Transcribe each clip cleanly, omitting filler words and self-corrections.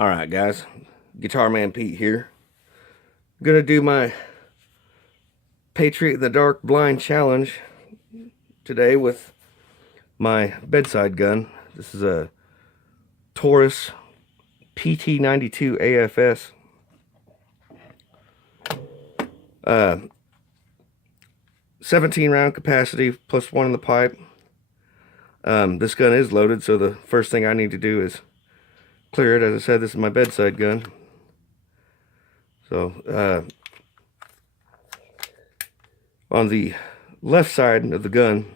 Alright guys, Guitar Man Pete here. I'm gonna do my Patriot in the Dark Blind Challenge today with my bedside gun. This is a Taurus PT92 AFS. 17 round capacity plus one in the pipe. This gun is loaded, so the first thing I need to do is clear it. As I said, this is my bedside gun. So, on the left side of the gun,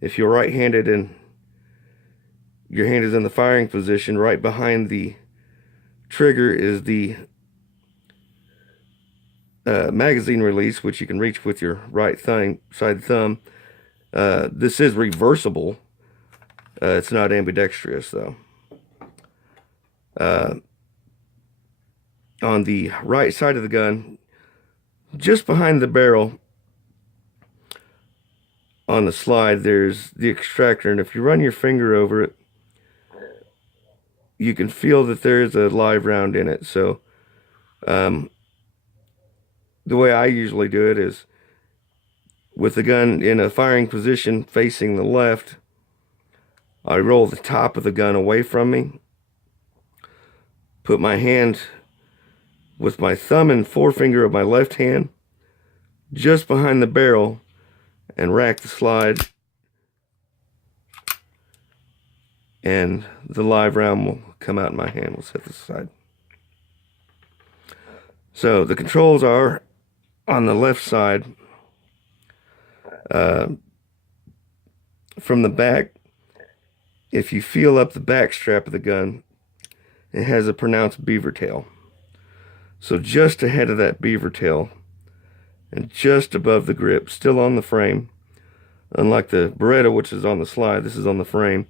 if you're right-handed and your hand is in the firing position, right behind the trigger is the magazine release, which you can reach with your right side thumb. This is reversible. It's not ambidextrous, though. On the right side of the gun, just behind the barrel, on the slide, there's the extractor, and if you run your finger over it, you can feel that there is a live round in it. So the way I usually do it is with the gun in a firing position facing the left, I roll the top of the gun away from me, put my hand with my thumb and forefinger of my left hand just behind the barrel and rack the slide, and the live round will come out in my hand. We'll set this aside. So the controls are on the left side. From the back, if you feel up the back strap of the gun, it has a pronounced beaver tail. So just ahead of that beaver tail and just above the grip, still on the frame, unlike the Beretta, which is on the slide, this is on the frame,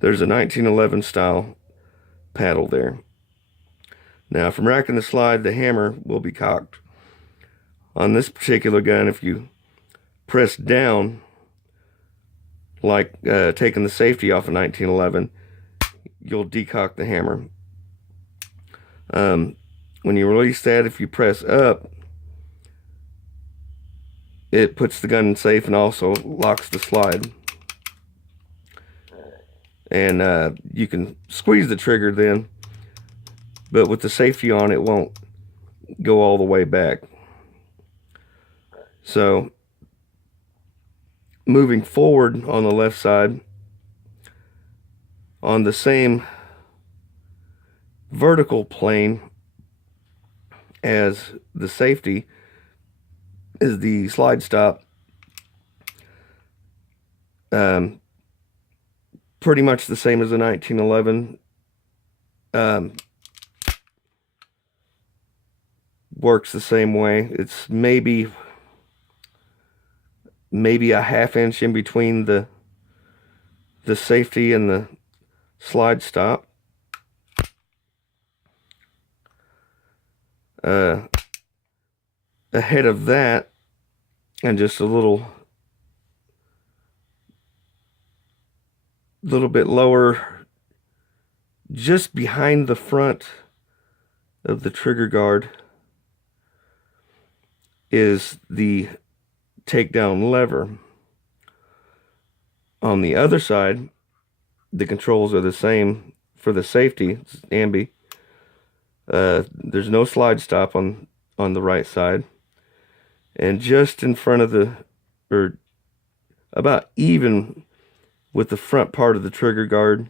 there's a 1911 style paddle there. Now from racking the slide, the hammer will be cocked. On this particular gun, if you press down, like taking the safety off a 1911, you'll decock the hammer. When you release that, if you press up, it puts the gun in safe and also locks the slide. And you can squeeze the trigger then, but with the safety on, it won't go all the way back. So moving forward on the left side, on the same vertical plane as the safety is the slide stop. Pretty much the same as a 1911. Works the same way. It's maybe a half-inch in between the safety and the slide stop. Ahead of that, and just a little bit lower, just behind the front of the trigger guard, is the takedown lever. On the other side, the controls are the same for the safety. It's ambi. There's no slide stop on the right side, and just in front of or about even with the front part of the trigger guard,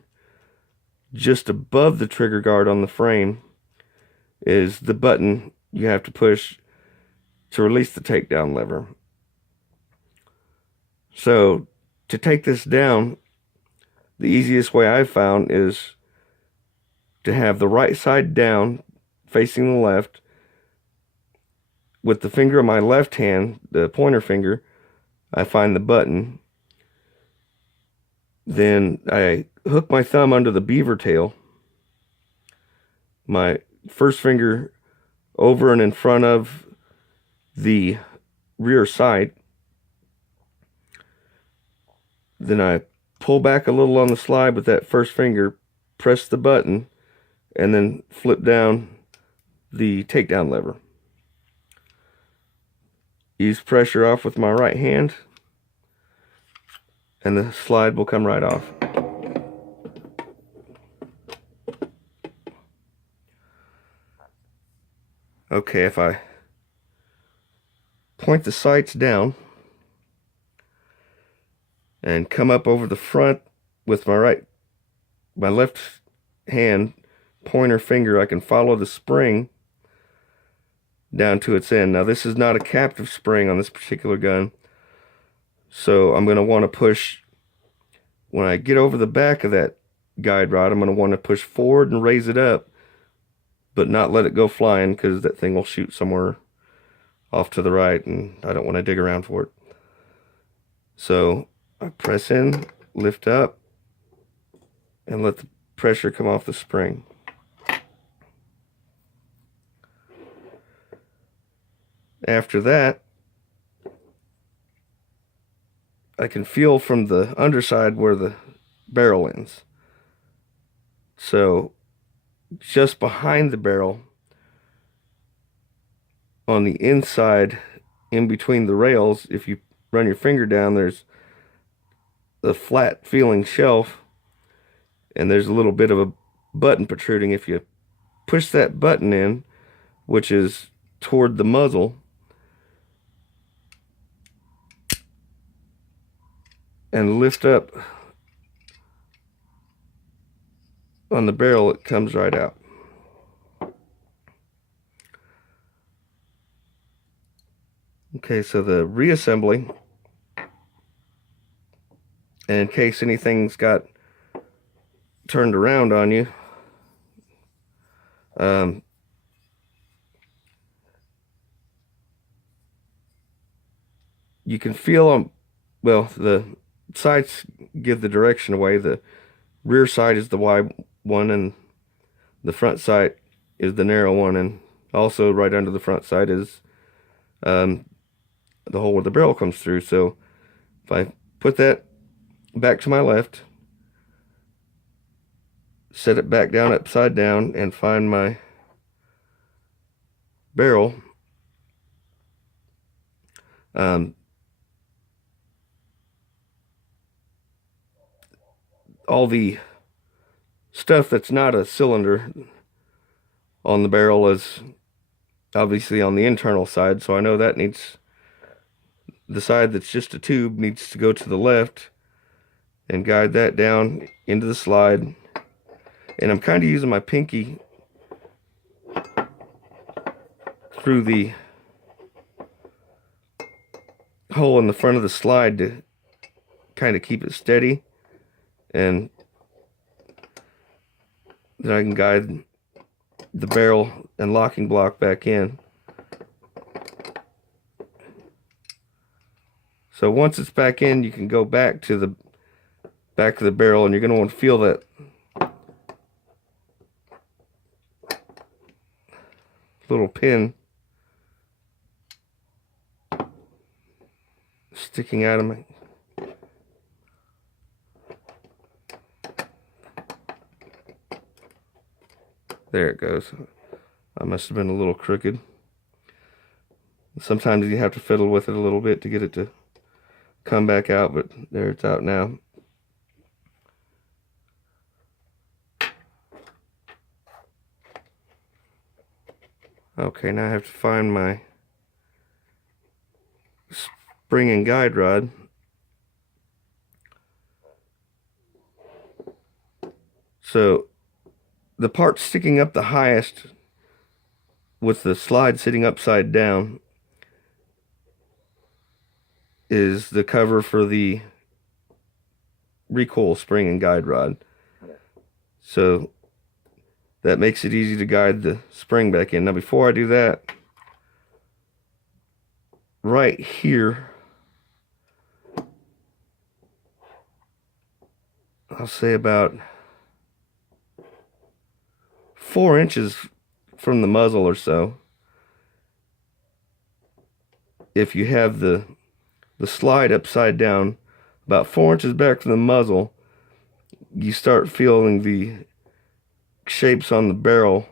just above the trigger guard on the frame, is the button you have to push to release the takedown lever. So to take this down, the easiest way I've found is to have the right side down facing the left, with the finger of my left hand, the pointer finger, I find the button. Then I hook my thumb under the beaver tail, my first finger over and in front of the rear sight. Then I pull back a little on the slide with that first finger, press the button, and then flip down the takedown lever. Ease pressure off with my right hand, and the slide will come right off. Okay, if I point the sights down and come up over the front with my left hand pointer finger, I can follow the spring down to its end. Now this is not a captive spring on this particular gun, so I'm going to want to push, when I get over the back of that guide rod, I'm going to want to push forward and raise it up, but not let it go flying, because that thing will shoot somewhere off to the right and I don't want to dig around for it. So I press in, lift up, and let the pressure come off the spring. After that, I can feel from the underside where the barrel ends. So just behind the barrel, on the inside, in between the rails, if you run your finger down, there's the flat feeling shelf, and there's a little bit of a button protruding. If you push that button in, which is toward the muzzle, and lift up on the barrel, it comes right out. Okay, so the reassembly, and in case anything's got turned around on you, you can feel them. Well, the sights give the direction away. The rear sight is the wide one, and the front sight is the narrow one, and also right under the front sight is the hole where the barrel comes through. So if I put that back to my left, set it back down upside down, and find my barrel, all the stuff that's not a cylinder on the barrel is obviously on the internal side, so I know that needs, the side that's just a tube needs to go to the left, and guide that down into the slide. And I'm kind of using my pinky through the hole in the front of the slide to kind of keep it steady, and then I can guide the barrel and locking block back in. So once it's back in, you can go back to the back of the barrel, and you're going to want to feel that little pin sticking out of my, there it goes. I must have been a little crooked. Sometimes you have to fiddle with it a little bit to get it to come back out, but there, it's out now. Okay, now I have to find my spring and guide rod. So the part sticking up the highest with the slide sitting upside down is the cover for the recoil spring and guide rod. So that makes it easy to guide the spring back in. Now before I do that, right here, I'll say about 4 inches from the muzzle or so, if you have the slide upside down, about 4 inches back from the muzzle, you start feeling the shapes on the barrel,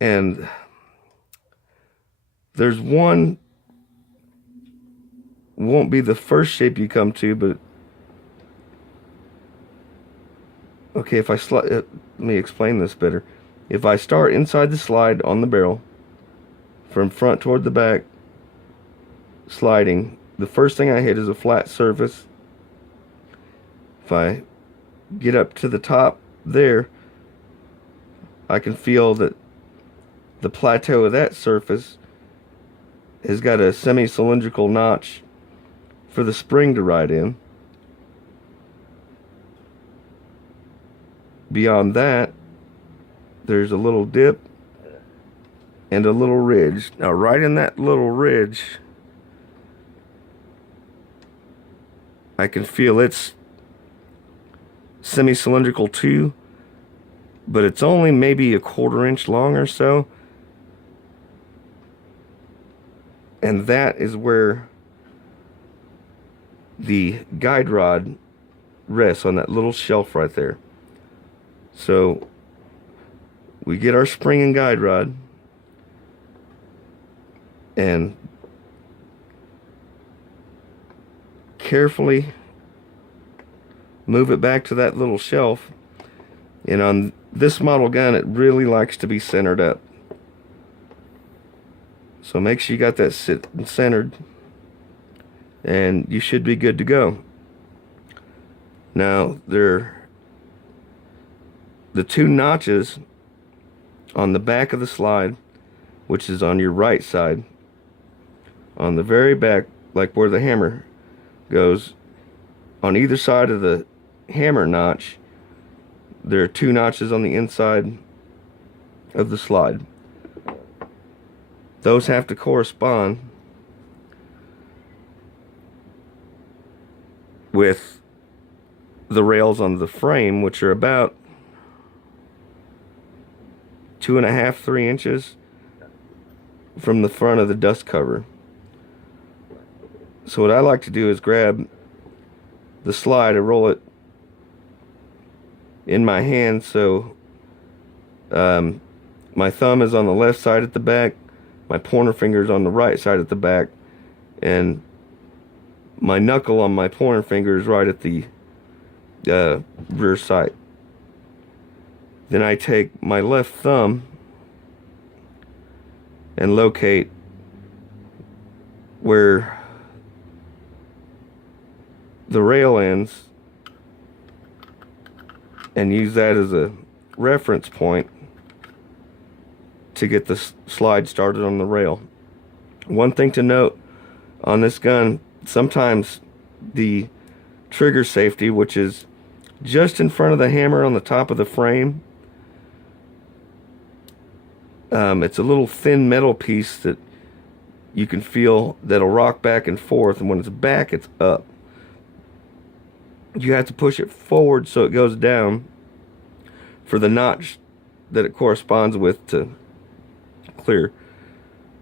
and there's one, won't be the first shape you come to, but okay, if I slide, let me explain this better. If I start inside the slide on the barrel, from front toward the back, sliding, the first thing I hit is a flat surface. If I get up to the top there, I can feel that the plateau of that surface has got a semi-cylindrical notch for the spring to ride in. Beyond that, there's a little dip and a little ridge. Now, right in that little ridge, I can feel it's semi-cylindrical too, but it's only maybe a 1/4 inch long or so. And that is where the guide rod rests, on that little shelf right there. So we get our spring and guide rod, and carefully move it back to that little shelf. And on this model gun, it really likes to be centered up. So make sure you got that centered, and you should be good to go. Now, the 2 notches on the back of the slide, which is on your right side, on the very back, like where the hammer goes, on either side of the hammer notch, there are 2 notches on the inside of the slide. Those have to correspond with the rails on the frame, which are about 2.5 to 3 inches from the front of the dust cover. So what I like to do is grab the slide and roll it in my hand, so my thumb is on the left side at the back, my pointer finger is on the right side at the back, and my knuckle on my pointer finger is right at the rear sight. Then I take my left thumb and locate where the rail ends, and use that as a reference point to get the slide started on the rail. One thing to note on this gun, sometimes the trigger safety, which is just in front of the hammer on the top of the frame, it's a little thin metal piece that you can feel that'll rock back and forth, and when it's back, it's up. You have to push it forward so it goes down for the notch that it corresponds with to clear.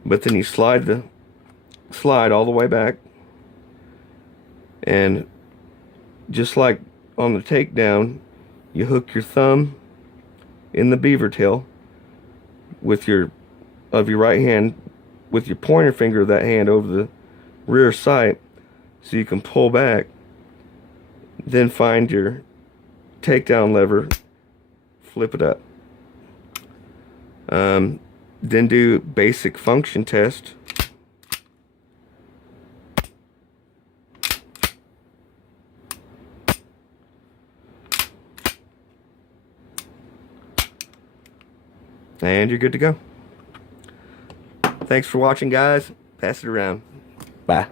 But then you slide the slide all the way back, and just like on the takedown, you hook your thumb in the beaver tail with your right hand, with your pointer finger of that hand over the rear sight, so you can pull back. Then find your takedown lever, flip it up. Then do basic function test. And you're good to go. Thanks for watching, guys. Pass it around. Bye.